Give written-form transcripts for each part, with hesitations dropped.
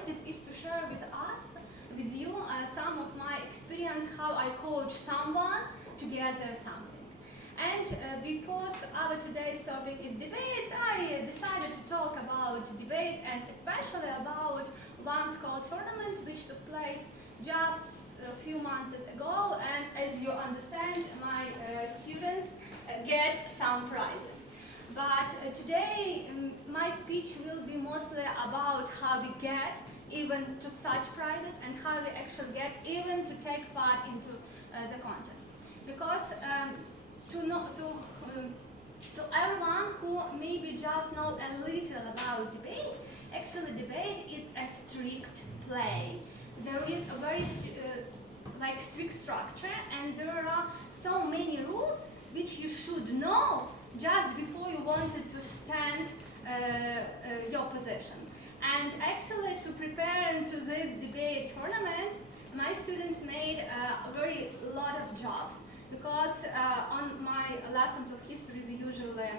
project is to share with you, some of my experience how I coach someone to get something. And because our today's topic is debates, I decided to talk about debate and especially about one school tournament which took place just a few months ago, and as you understand, my students get some prizes. But today my speech will be mostly about how we get even to such prizes and how we actually get even to take part into the contest. Because to everyone who maybe just know a little about debate, actually debate is a strict play. There is a very strict structure, and there are so many rules which you should know just before you wanted to stand your position. And actually, to prepare into this debate tournament, my students made a very lot of jobs, because on my lessons of history we usually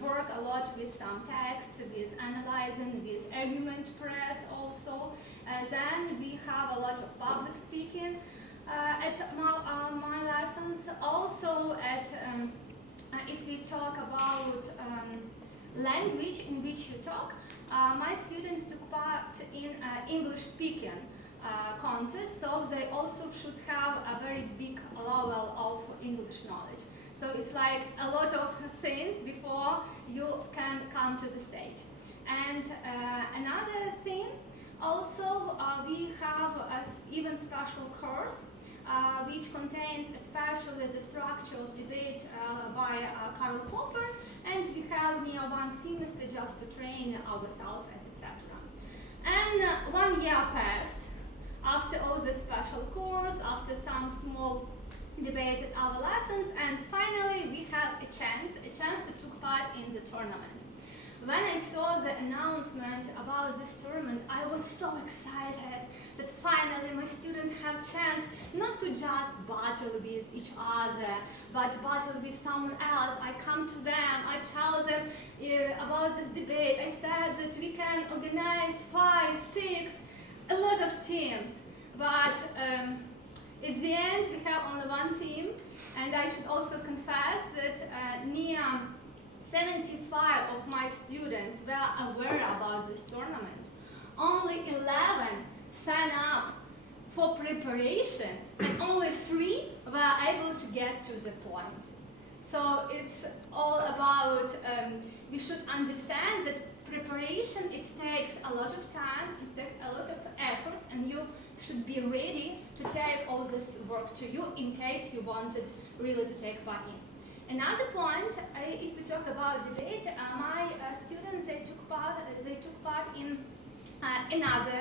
work a lot with some text, with analyzing, with argument press also. Then we have a lot of public speaking at my lessons. Also if we talk about language in which you talk, my students took part in English speaking contest, so they also should have a very big level of English knowledge. So it's like a lot of things before you can come to the stage. And another thing, also we have an even special course which contains especially the structure of debate by Karl Popper, and we have near one semester just to train ourselves, etc. And 1 year passed after all this special course, after some small debates at our lessons, and finally we have a chance to take part in the tournament. When I saw the announcement about this tournament, I was so excited that finally my students have chance not to just battle with each other, but battle with someone else. I come to them, I tell them about this debate. I said that we can organize 5, 6, a lot of teams, but at the end we have only one team, and I should also confess that near 75 of my students were aware about this tournament. Only 11 signed up for preparation, and only 3 were able to get to the point. So it's all about, we should understand that preparation, it takes a lot of time, it takes a lot of effort, and you should be ready to take all this work to you in case you wanted really to take part in. Another point, if we talk about debate, my students, they took part in another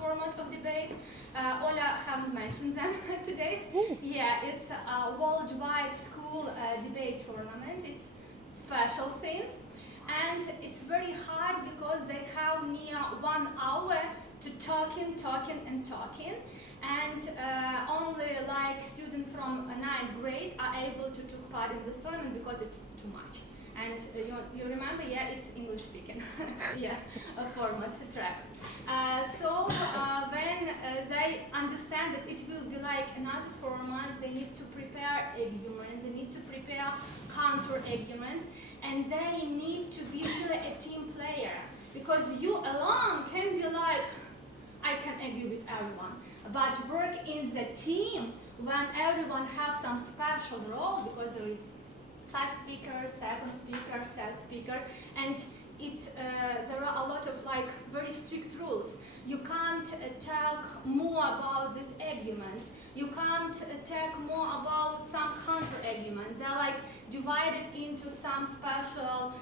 format of debate. Ola haven't mentioned them today. Yeah, it's a worldwide school debate tournament. It's special things, and it's very hard because they have near 1 hour to talking, and only like students from 9th grade are able to take part in this tournament because it's too much. And you remember, yeah, it's English speaking, yeah, a format track. So when they understand that it will be like another format, they need to prepare arguments, they need to prepare counter arguments, and they need to be really a team player, because you alone can be like, I can argue with everyone, but work in the team when everyone has some special role, because there is first speaker, second speaker, third speaker, and there are a lot of like very strict rules. You can't talk more about these arguments. You can't talk more about some counter arguments. They're like divided into some special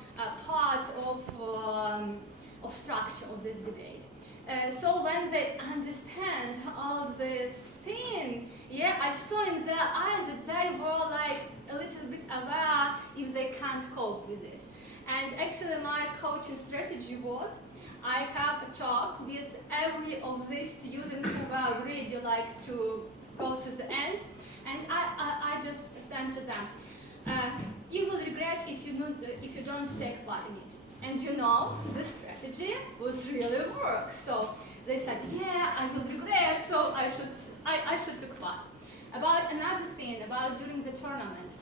parts of structure of this debate. So when they understand all this thing, yeah, I saw in their eyes that they were like a little bit aware if they can't cope with it. And actually my coaching strategy was, I have a talk with every of these students who were ready like to go to the end, and I just said to them, you will regret if you don't take part in it. And you know, the strategy was really work. So they said, yeah, I will regret, so I should take part. About another thing, about during the tournament,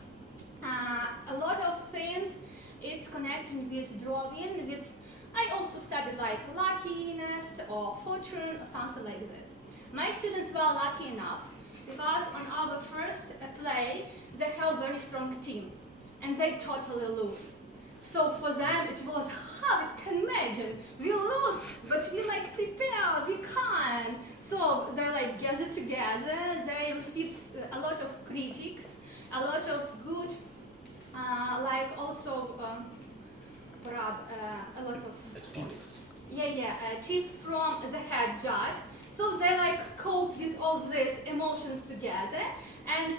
a lot of things, it's connecting with drawing, with, I also studied like luckiness or fortune or something like this. My students were lucky enough because on our first play, they have a very strong team and they totally lose. So for them it was hard, can imagine, we lose, but we like prepare, we can. So they like gather together, they received a lot of critics, a lot of good, like also a lot of tips. Tips from the head judge. So they like cope with all these emotions together, and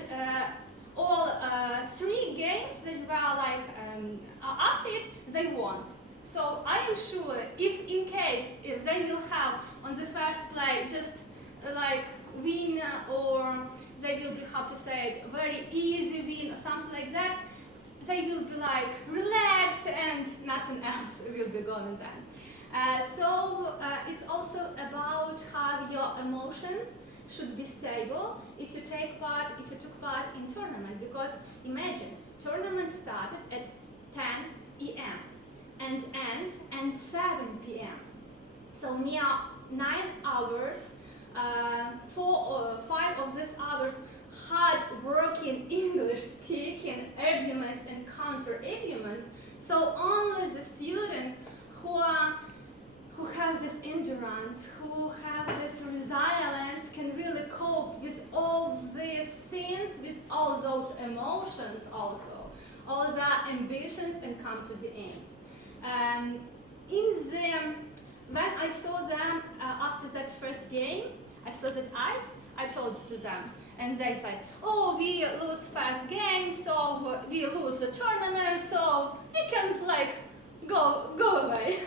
all 3 games that were like after it they won. So I am sure if in case if they will have on the first play just like win, or they will be, how to say it, very easy win or something like that, they will be like relaxed and nothing else will be going on then. It's also about how your emotions should be stable if you took part in tournament, because imagine tournament started at 10 a.m. and ends at 7 p.m. So near 9 hours, 4 or 5 of these hours hard working English speaking arguments and counter arguments. So only the students who have this endurance, who have this resilience, can really cope with all these things, with all those emotions also, all the ambitions, and come to the end. When I saw them after that first game, I saw that eyes, I told to them, and they said, oh, we lose first game, so we lose the tournament, so we can like go away.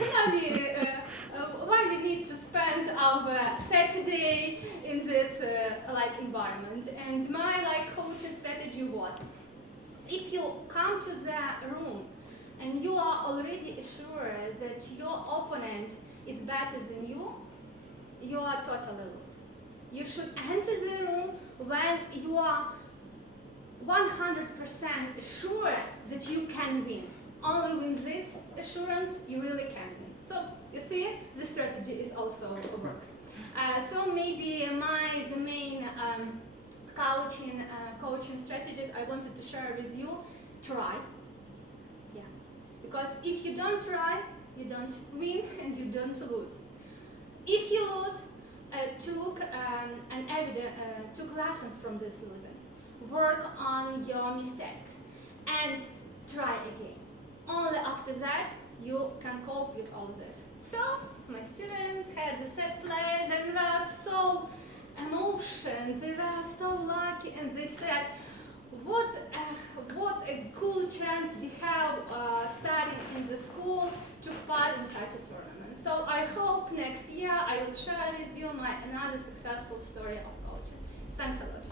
Why we need to spend our Saturday in this like environment? And my like coaching strategy was, if you come to the room and you are already sure that your opponent is better than you are totally lost. You should enter the room when you are 100% sure that you can win. Only with this assurance you really can win. So you see, the strategy is also works. So maybe the main coaching strategies I wanted to share with you: try. Yeah, because if you don't try, you don't win and you don't lose. If you lose, took lessons from this losing, work on your mistakes, and try again. Only after that you can cope with all this. So my students had the set plays, and they were so emotional, they were so lucky, and they said, what a cool chance we have studying in the school, took part in such a tournament. So I hope next year I will share with you another successful story of coaching. Thanks a lot.